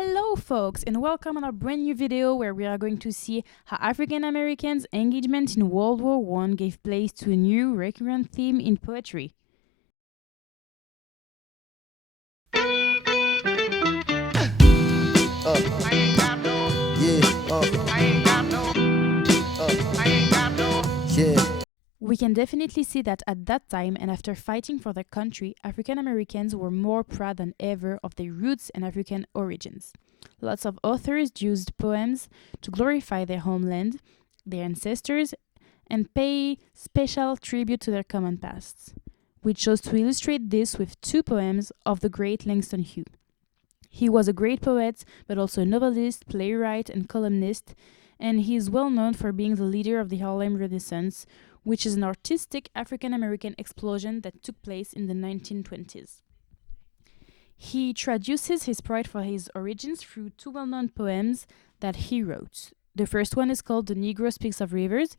Hello folks and welcome on our brand new video where we are going to see how African Americans' engagement in World War I gave place to a new recurrent theme in poetry. We can definitely see that at that time and after fighting for their country, African Americans were more proud than ever of their roots and African origins. Lots of authors used poems to glorify their homeland, their ancestors, and pay special tribute to their common pasts. We chose to illustrate this with two poems of the great Langston Hughes. He was a great poet, but also a novelist, playwright, and columnist, and he is well known for being the leader of the Harlem Renaissance, which is an artistic African-American explosion that took place in the 1920s. He traduces his pride for his origins through two well-known poems that he wrote. The first one is called The Negro Speaks of Rivers.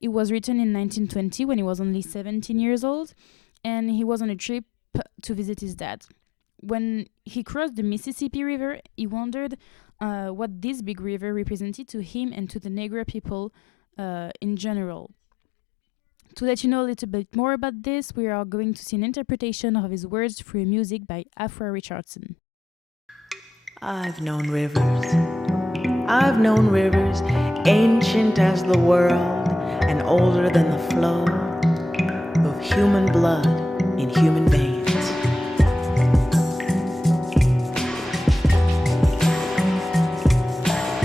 It was written in 1920 when he was only 17 years old, and he was on a trip to visit his dad. When he crossed the Mississippi River, he wondered what this big river represented to him and to the Negro people in general. To let you know a little bit more about this, we are going to see an interpretation of his words through music by Afra Richardson. I've known rivers, ancient as the world and older than the flow of human blood in human veins.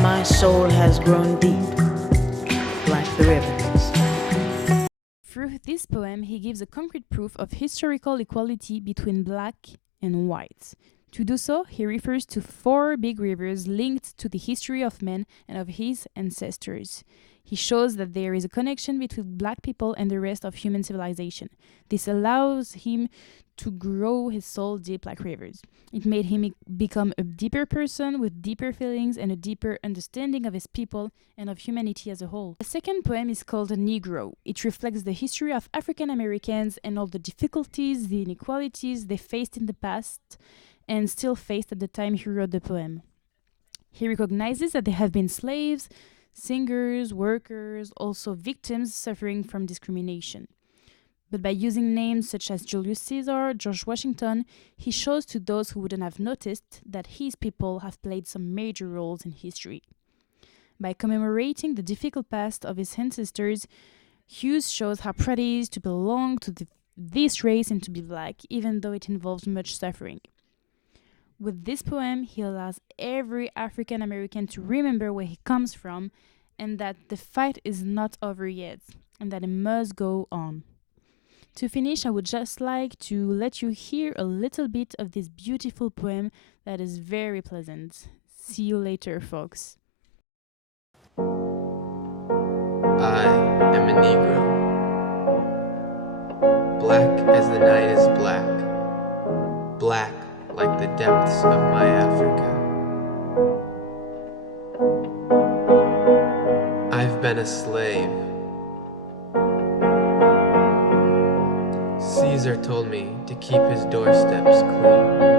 My soul has grown deep like the rivers. Through this poem, he gives a concrete proof of historical equality between black and white. To do so, he refers to four big rivers linked to the history of man and of his ancestors. He shows that there is a connection between black people and the rest of human civilization. This allows him to grow his soul deep like rivers. It made him become a deeper person with deeper feelings and a deeper understanding of his people and of humanity as a whole. The second poem is called Negro. It reflects the history of African Americans and all the difficulties, the inequalities they faced in the past and still faced at the time he wrote the poem. He recognizes that they have been slaves, singers, workers, also victims suffering from discrimination. But by using names such as Julius Caesar, George Washington, he shows to those who wouldn't have noticed that his people have played some major roles in history. By commemorating the difficult past of his ancestors, Hughes shows how proud he is to belong to this race and to be black, even though it involves much suffering. With this poem, he allows every African American to remember where he comes from and that the fight is not over yet and that it must go on. To finish, I would just like to let you hear a little bit of this beautiful poem that is very pleasant. See you later, folks. I am a Negro, black as the night is black, black like the depths of my Africa. I've been a slave. Caesar told me to keep his doorsteps clean.